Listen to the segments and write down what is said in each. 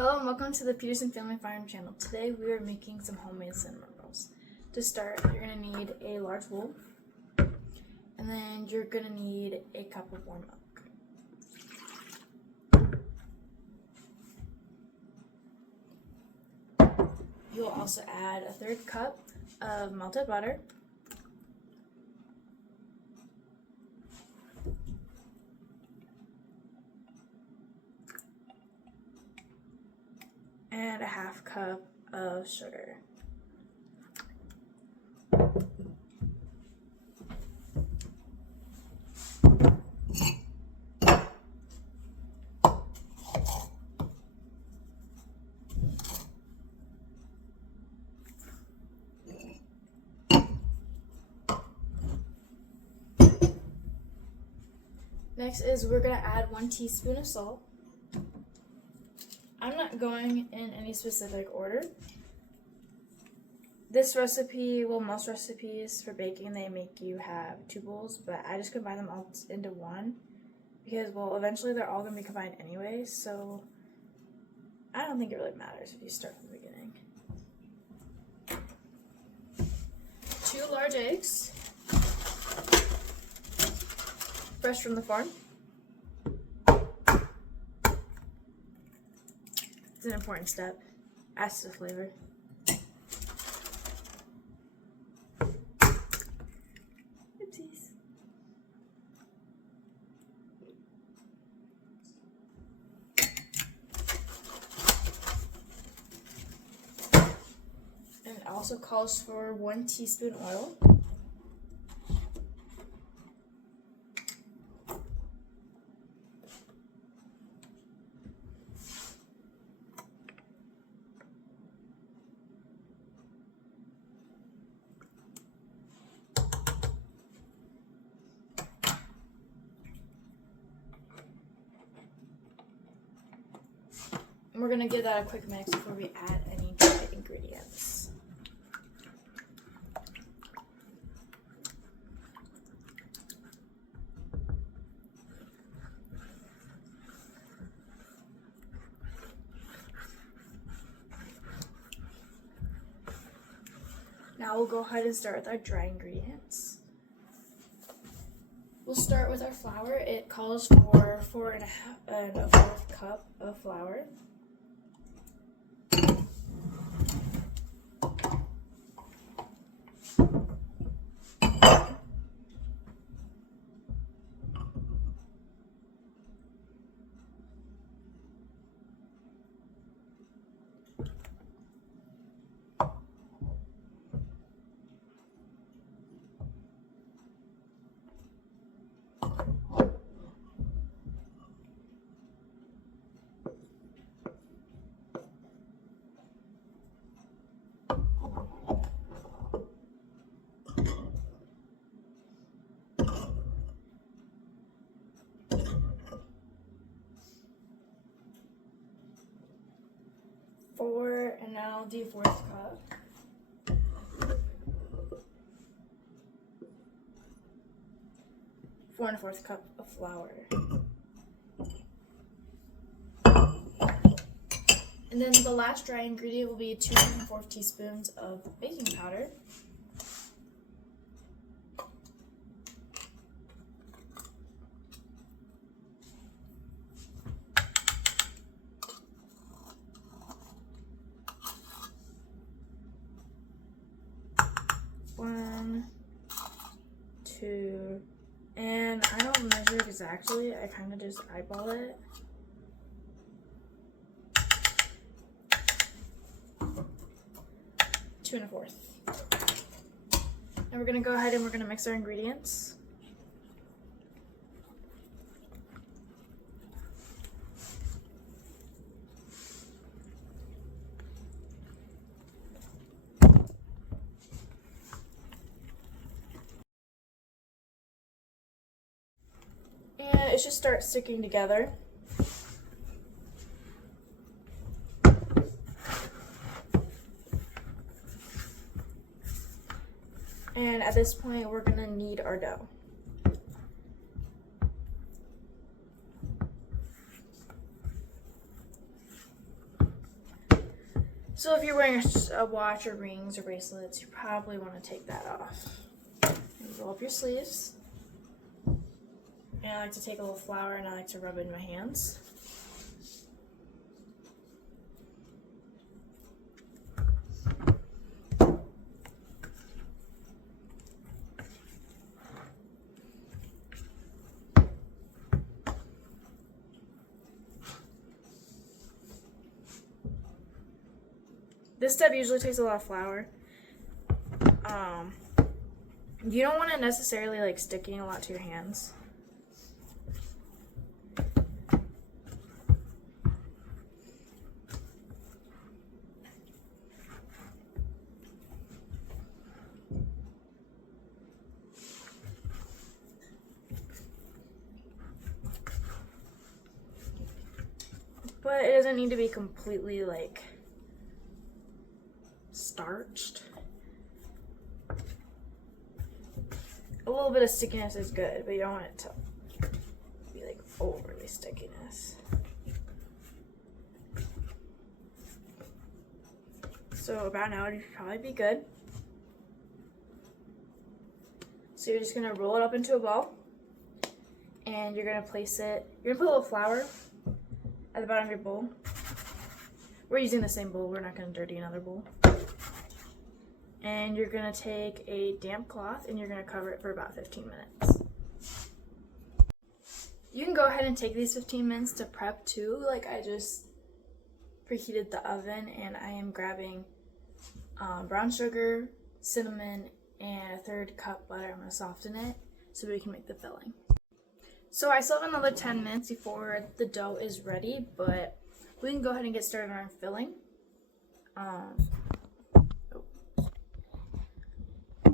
Hello and welcome to the Peterson Family Farm channel. Today we are making some homemade cinnamon rolls. To start, you're going to need a large bowl, and then you're going to need a cup of warm milk. You'll also add a third cup of melted butter, and a half cup of sugar. Next is we're going to add 1 teaspoon of salt. I'm not going in any specific order. This recipe, well, most recipes for baking, they make you have 2 bowls, but I just combine them all into one because, well, eventually they're all going to be combined anyway, so I don't think it really matters if you start from the beginning. 2 large eggs, fresh from the farm. It's an important step. Adds to the flavor. Oopsies. And it also calls for 1 teaspoon oil. We're going to give that a quick mix before we add any dry ingredients. Now we'll go ahead and start with our dry ingredients. We'll start with our flour. It calls for 4 1/4 cup of flour. And now I'll do 4th cup. Four and a 4/4 cup of flour. And then the last dry ingredient will be 2 1/4 teaspoons of baking powder. One, 2, and I don't measure it exactly, I kind of just eyeball it. Two and a 4/4. And we're going to go ahead and we're going to mix our ingredients. And it should start sticking together. And at this point, we're gonna knead our dough. So if you're wearing a watch or rings or bracelets, you probably want to take that off. And roll up your sleeves. And I like to take a little flour and I like to rub it in my hands. This step usually takes a lot of flour. You don't want to necessarily like sticking a lot to your hands. But it doesn't need to be completely like starched. A little bit of stickiness is good, but you don't want it to be like overly stickiness. So about now would probably be good. So you're just gonna roll it up into a ball and you're gonna place it, you're gonna put a little flour at the bottom of your bowl. We're using the same bowl, we're not gonna dirty another bowl. And you're gonna take a damp cloth and you're gonna cover it for about 15 minutes. You can go ahead and take these 15 minutes to prep too. Like I just preheated the oven and I am grabbing brown sugar, cinnamon, and a 1/3 cup butter. I'm gonna soften it so we can make the filling. So I still have another 10 minutes before the dough is ready, but we can go ahead and get started on our filling.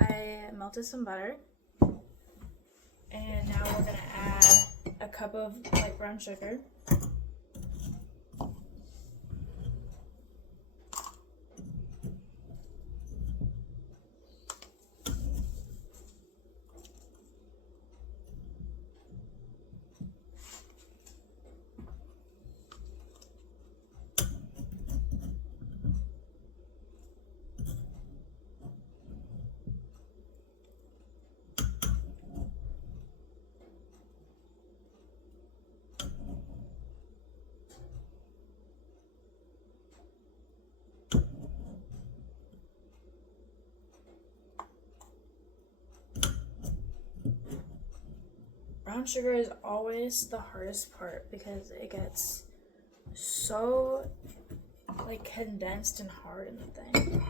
I melted some butter, and now we're gonna add a cup of light brown sugar. Brown sugar is always the hardest part because it gets so like condensed and hard in the thing.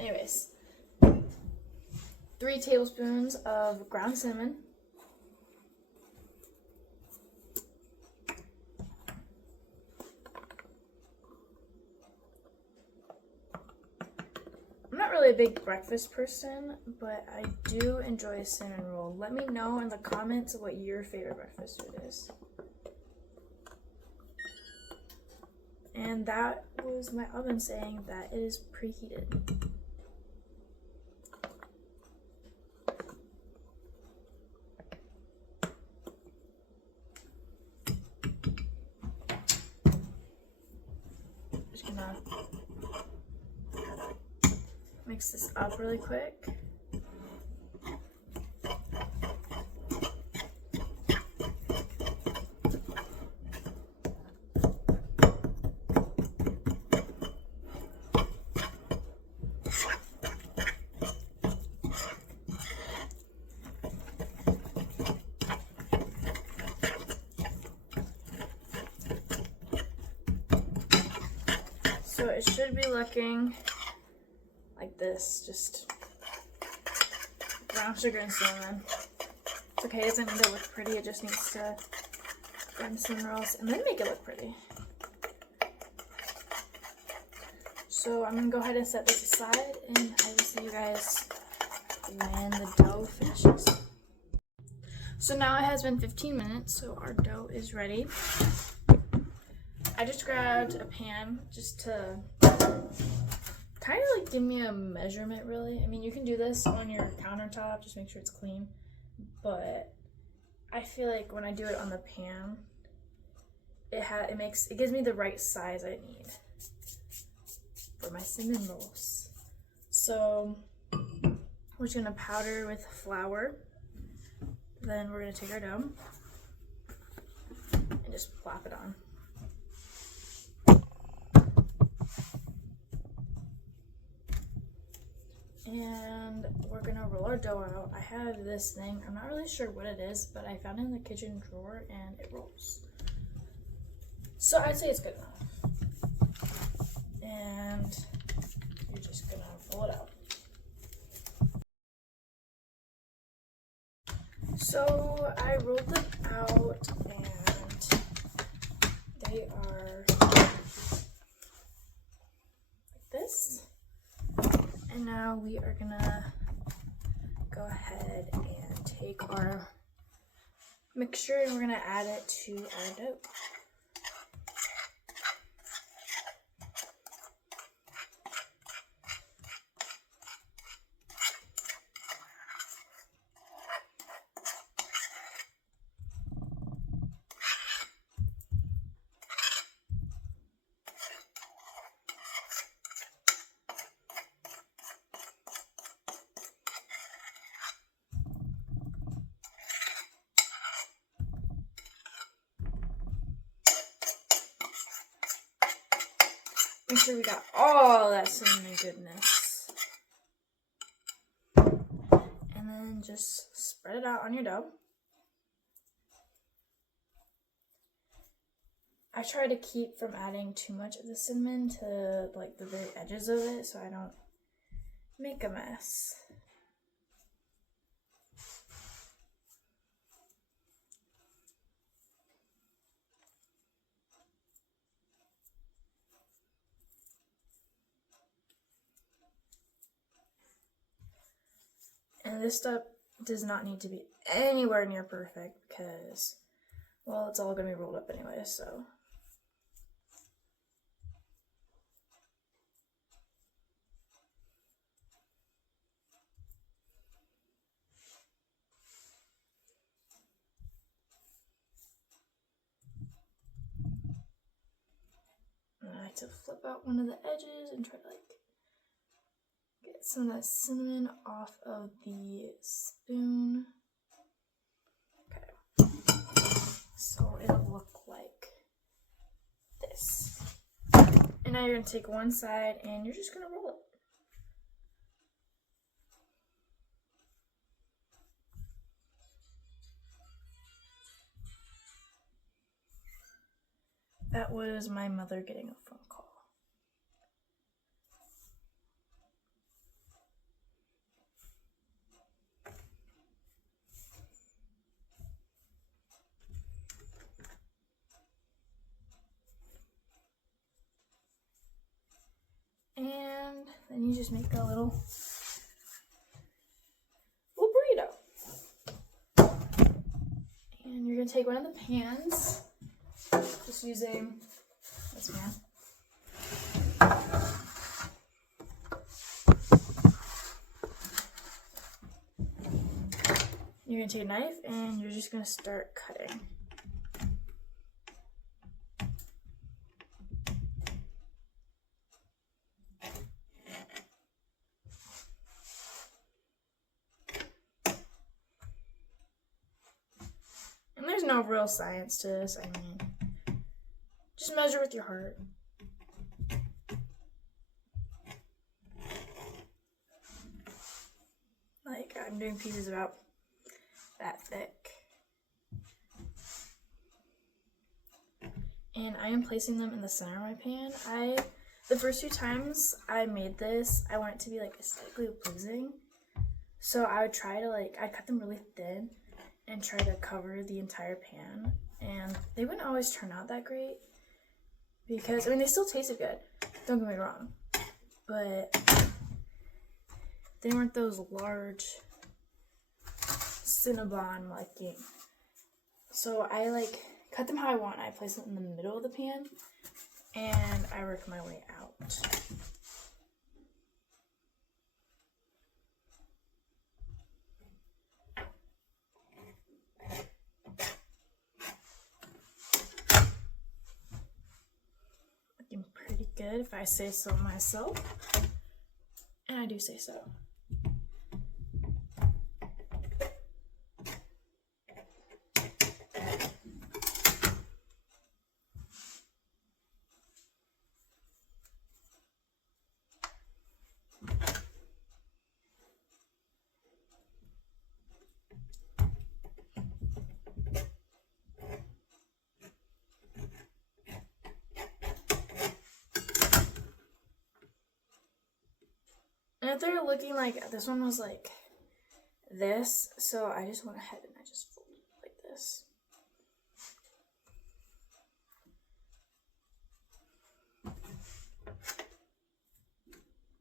Anyways, 3 tablespoons of ground cinnamon, I'm not really a big breakfast person, but I do enjoy a cinnamon roll. Let me know in the comments what your favorite breakfast food is. And that was my oven saying that it is preheated. Just gonna mix this up really quick. So it should be looking like this, just brown sugar and cinnamon. It's okay, it doesn't need to look pretty, it just needs to blend cinnamon rolls and then make it look pretty. So I'm gonna go ahead and set this aside and I will see you guys when the dough finishes. So now it has been 15 minutes, so our dough is ready. I just grabbed a pan just to kind of like give me a measurement, really. I mean, you can do this on your countertop, just make sure it's clean. But I feel like when I do it on the pan, it gives me the right size I need for for my cinnamon rolls. So we're just gonna powder with flour. Then we're gonna take our dough and just plop it on. And we're gonna roll our dough out. I have this thing, I'm not really sure what it is, but I found it in the kitchen drawer and it rolls. So I'd say it's good enough. And you're just gonna roll it out. So I rolled them out and they are like this. And now we are gonna go ahead and take our mixture and we're gonna add it to our dough. Make sure we got all that cinnamon goodness. And then just spread it out on your dough. I try to keep from adding too much of the cinnamon to like the very edges of it so I don't make a mess. And this stuff does not need to be anywhere near perfect because, well, it's all going to be rolled up anyway, so. And I like to flip out one of the edges and try to like get some of that cinnamon off of the spoon. Okay. So it'll look like this. And now you're going to take one side and you're just going to roll it. That was my mother getting a phone call. And then you just make a little burrito. And you're gonna take one of the pans, just using this pan. You're gonna take a knife and you're just gonna start cutting. And there's no real science to this, I mean, just measure with your heart. Like, I'm doing pieces about that thick. And I am placing them in the center of my pan. The first few times I made this, I want it to be like aesthetically pleasing. So I would try to I'd cut them really thin and try to cover the entire pan. And they wouldn't always turn out that great because, I mean, they still tasted good, don't get me wrong, but they weren't those large Cinnabon looking. So I cut them how I want. I place them in the middle of the pan and I work my way out. Looking pretty good. good if I say so myself. And I do say so. And if they're looking like this one was like this, so I just went ahead and I just folded it like this.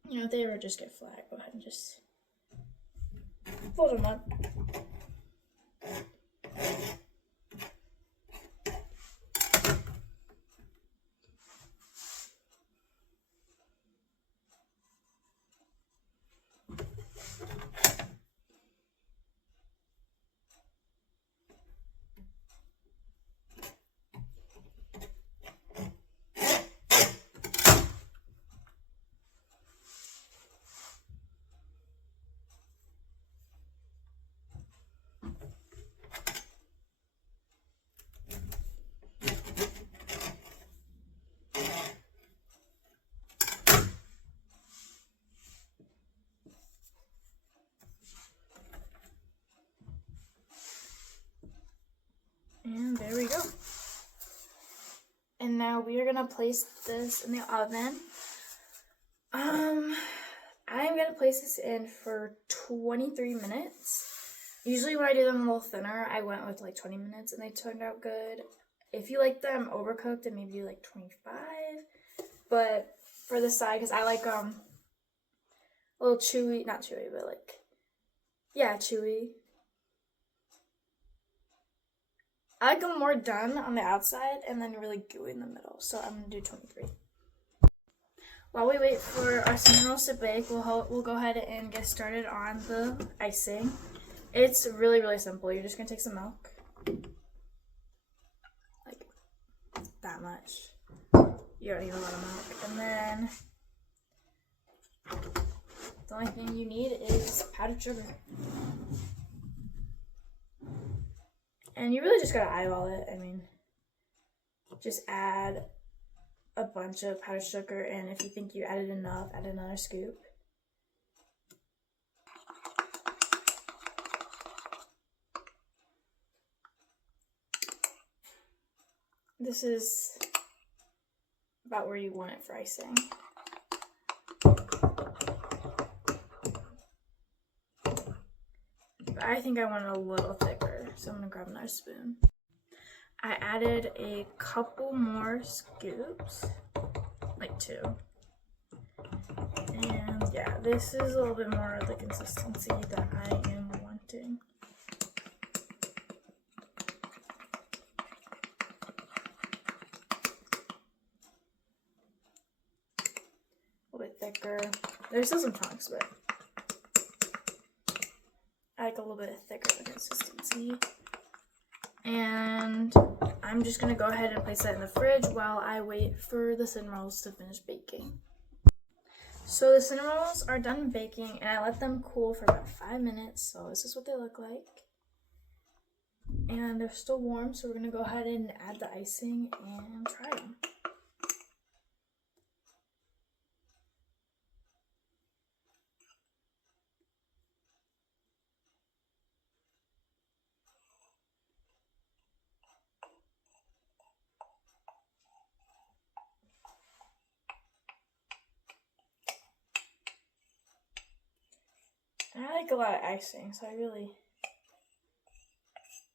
You know, if they ever just get flat, go ahead and just fold them up. And there we go. And now we are gonna place this in the oven. I'm gonna place this in for 23 minutes. Usually when I do them a little thinner, I went with like 20 minutes and they turned out good. If you like them overcooked, then maybe do like 25. But for the side, because I like a little chewy, not chewy, but like, yeah, chewy. I like them more done on the outside and then really gooey in the middle. So I'm gonna do 23. While we wait for our cinnamon rolls to bake, we'll go ahead and get started on the icing. It's really, really simple. You're just gonna take some milk, like that much. You don't need a lot of milk, and then the only thing you need is powdered sugar. And you really just gotta eyeball it. I mean, just add a bunch of powdered sugar, and if you think you added enough, add another scoop. This is about where you want it for icing. But I think I want it a little thicker, so I'm gonna grab another spoon. I added a couple more scoops, like 2. And yeah, this is a little bit more of the consistency that I am wanting. A little bit thicker. There's still some chunks, but I like a little bit thicker the consistency. And I'm just gonna go ahead and place that in the fridge while I wait for the cinnamon rolls to finish baking. So the cinnamon rolls are done baking, and I let them cool for about 5 minutes. So this is what they look like. And they're still warm, so we're gonna go ahead and add the icing and try them. And I like a lot of icing, so I really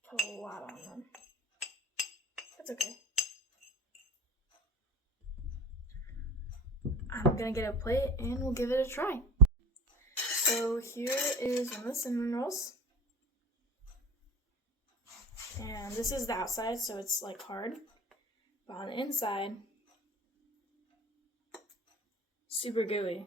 put a lot on them. That's okay. I'm gonna get a plate and we'll give it a try. So here is one of the cinnamon rolls. And this is the outside, so it's like hard. But on the inside, super gooey.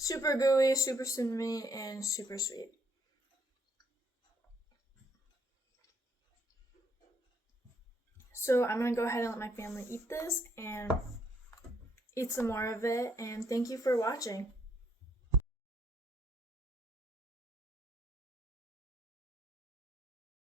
Super gooey, super cinnamony, and super sweet. So I'm gonna go ahead and let my family eat this and eat some more of it, and thank you for watching.